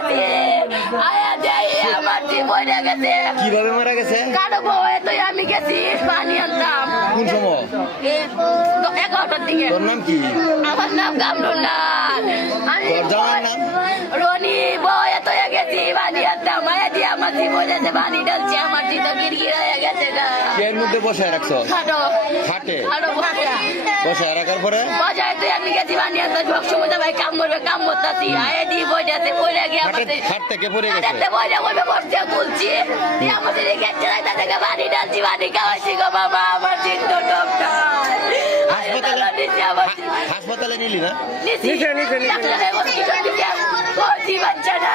গেছে আয়া দেয় আমার জীবনে গেছে কিভাবে মারা গেছে? কারো বউয়ে তো আমি গেছি পানি আনতাম কোন সময়? 11টার দিকে। তোর নাম কি? আমার নাম কামরুল্লাহ। আমি তোর জামার নাম? রনি বউয়ে তো গেছি পানি আনতাম মায়া দিয়ে আমার জীবনে যে পানি ঢালছে আমার জীবন গিরগির হয়ে গেছে না এর মধ্যে বসায় রাখছ? খাটো খাটে খাটো বসায় রাখার পরে বাজারে তুই আমি গেছি বানিয়ে তো সব সময় ভাই কাম করবে কাম করতেছি আয়ে দি বইটাতে পড়ে গিয়ে খাট থেকে পড়ে গেছে। আমাদের বইটা বইবে বসতে তুলছি দিয়ে আমাদের গেছে রাইতা থেকে বাড়ি ডালছি বাড়ি খাওয়াইছি গো বাবা আমার চিন্তা ডক্টর হাসপাতালে নিলি না? নিচে বাচ্চা না